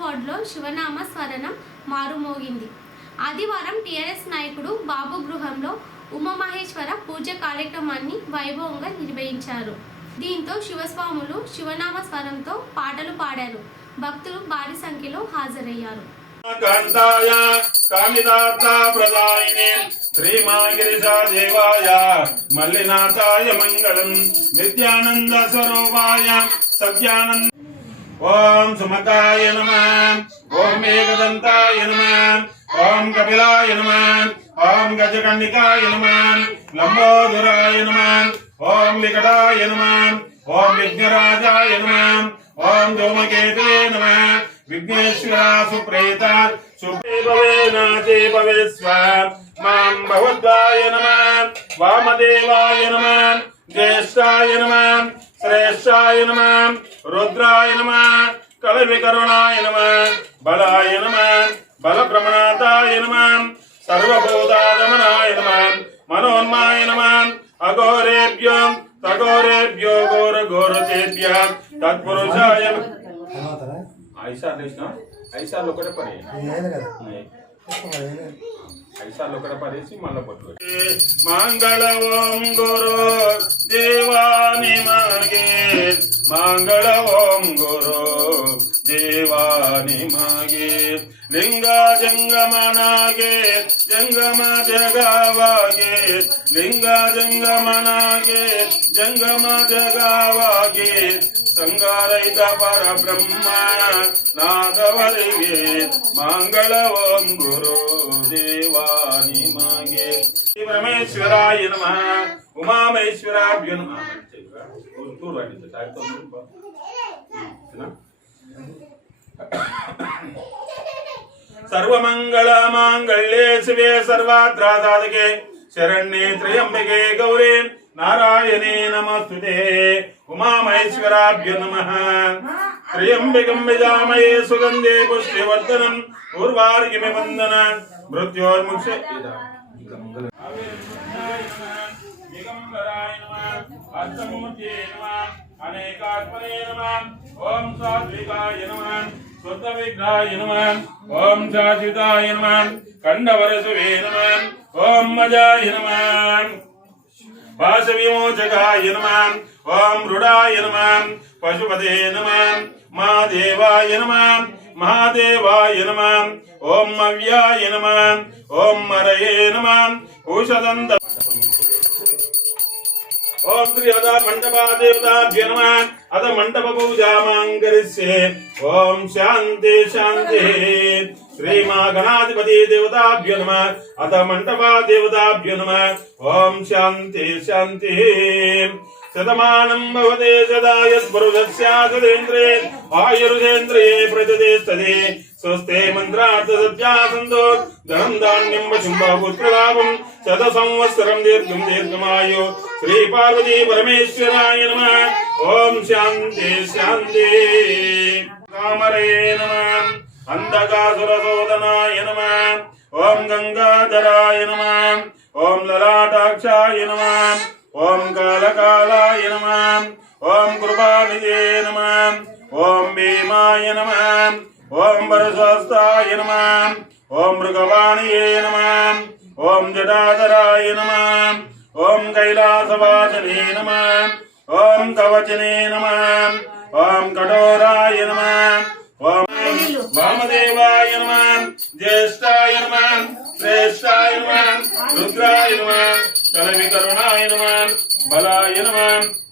వార్డులో శివనామ స్మరణం మారుమోగింది. ఆదివారం టీఆర్ఎస్ నాయకుడు బాబు గృహంలో ఉమామహేశ్వర పూజ కార్యక్రమాన్ని వైభవంగా నిర్వహించారు. దీంతో శివస్వాములు శివనామ స్వరంతో పాటలు పాడారు. భక్తులు భారీ సంఖ్యలో హాజరయ్యారు. మల్లినాథాయ మంగళం నిత్యానంద స్వరూపాయ సత్యానంద ఓం సుమతాయ నమ. ఓం ఏకదంతాయ నమ. ఓం కపిలాయ నమ. ఓం గజకర్ణికాయ నమ. లంబోదరాయ నమ. ఓం వికటాయ నమ. ఓం విఘ్నరాజాయ నమ. ఓం ధూమకేతే నమ. విఘ్నేశ్వరా సుప్రేత సుప్రేభవేనాథే భవే స్వ మాం భగవద్వాయ నమ. వామదేవాయ నమ. జ్యేష్ఠాయ నమ. శ్రేష్ఠాయ నమ. రుద్రాయ నమ కలవికరుణాయ నమ బలాయ నమ బలప్రమణాతాయ నమ సర్వభూతాదమనాయ నమ మనోన్మాయ నమ అఘోరేభ్యో తఘోరేభ్యో ఘోర ఘోరతేభ్య తత్పురుషాయ? ఐసార్లు వేసిన ఐసార్లు ఒకటే పని ఐసార్లు ఒకటే పడేసి మళ్ళీ పట్టు మంగళ ఓం గురు దేవాని మగే ಮಂಗಳ ಓಂ ಗುರು ದೇವಾನಿ ಮಗೆ. ಲಿಂಗ ಜಂಗಮನಾಗೆ, ಜಂಗಮ ಜಗವಾಗೆ. ಲಿಂಗ ಜಂಗಮನಾಗೆ, ಜಂಗಮ ಜಗವಾಗೆ. ಸಂಗಾರೈತ ಪರಬ್ರಹ್ಮ ನಾದವರಿಗೆ ಮಂಗಳ ಓಂ ಗುರು ದೇವಾನಿ ನಿಮಗೆ ಶ್ರೀ ರಮೇಶ್ವರಾಯ ನಮಃ. ಉಮಾಮೇಶ್ವರಾಭ್ಯ ನಮಃ. టూర్ రాగింది టాక్టర్ సర్వమంగళ మాంగళ్యే శివే సర్వాద్రాదాదకే శరణ్యే త్రయంబికే గౌరీ నారాయణే నమస్తుతే ఉమామహేశ్వరాభ్య నమ త్రయంబికం విజామయే సుగంధే పుష్టివర్ధనం పూర్వార్యమి వందన మృత్యోర్ముక్ష దిగంబరా అనేకాత్మనే నమ ఓం సాత్వికాయ నమ శుద్ధ విగ్రహాయ నమ ఓం శాశ్వతాయ నమ కండవరసువే నమ ఓం మజాయ నమ వాసవిమోచకాయ నమ ఓం మృడాయ నమ పశుపతే నమ మహాదేవాయ నమ మహాదేవాయ నమ ఓం అవ్యాయ నమ ఓం మరయే నమ ఊషదంత ఓం శ్రీ అద మండపాదేవతాభ్య నమ. అద మండప పూజామాంకరిష్యే ఓం శాంతి శాంతి. శ్రీ మా గణాధిపతి దేవతాభ్య నమ. అత మండపా దేవతాభ్య నమ. ఓం శాంతి శాంతి. శతమానం భవతే సదా యత్పురుషస్యాసదేంద్రే ఆయుర్జేంద్రియే ప్రతిష్టతే. స్వస్తే మంత్రార్థ సత్యాసంతో ధనం ధాన్యం వశుంభాపుత్రలాభం శత సంవత్సరం దీర్ఘం దీర్ఘమాయు. శ్రీ పార్వతీ పరమేశ్వరాయ నమ. ఓం శాంతి శాంతి. కామరే నమ. అంధకాసురసోదనాయ నమ. ఓం గంగాధరాయ నమ. ఓం లలాటాక్షాయ నమ. ఓం కాలకాలాయ నమ. ఓం కృపానిజే నమ. ఓం భీమాయ నమ. ఓం వరస్వస్తాయ నమ ఓం మృగవాణియే నమ ఓం జటాధరాయ నమ ఓం కైలాసవాసనే నమ ఓం కవచనే నమ ఓం కఠోరాయ నమ ఓం వామదేవాయ నమ జ్యేష్ఠాయ నమ శ్రేష్ఠాయ నమ రుద్రాయ నమ కలవికరుణాయ నమ బలాయ నమ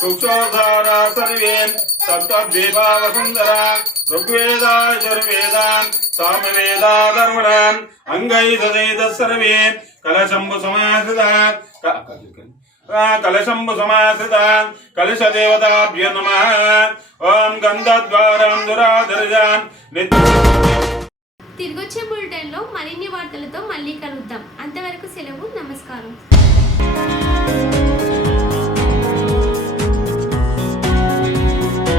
కుక్షోధారా సర్వే సప్తద్వీపా వసుంధరా ఋగ్వేదా యజుర్వేదాన్ సామవేదాధర్మణాన్ అంగై సదైత సర్వే కలశంభు సమాశ్రిత కలశంభు సమాశ్రిత కలశ దేవతాభ్య నమ ఓం గంధద్వారాం దురాధర్జాన్ నిత్య తిరిగొచ్చే బులెటిన్లో మరిన్ని వార్తలతో మళ్ళీ కలుద్దాం. అంతవరకు సెలవు నమస్కారం.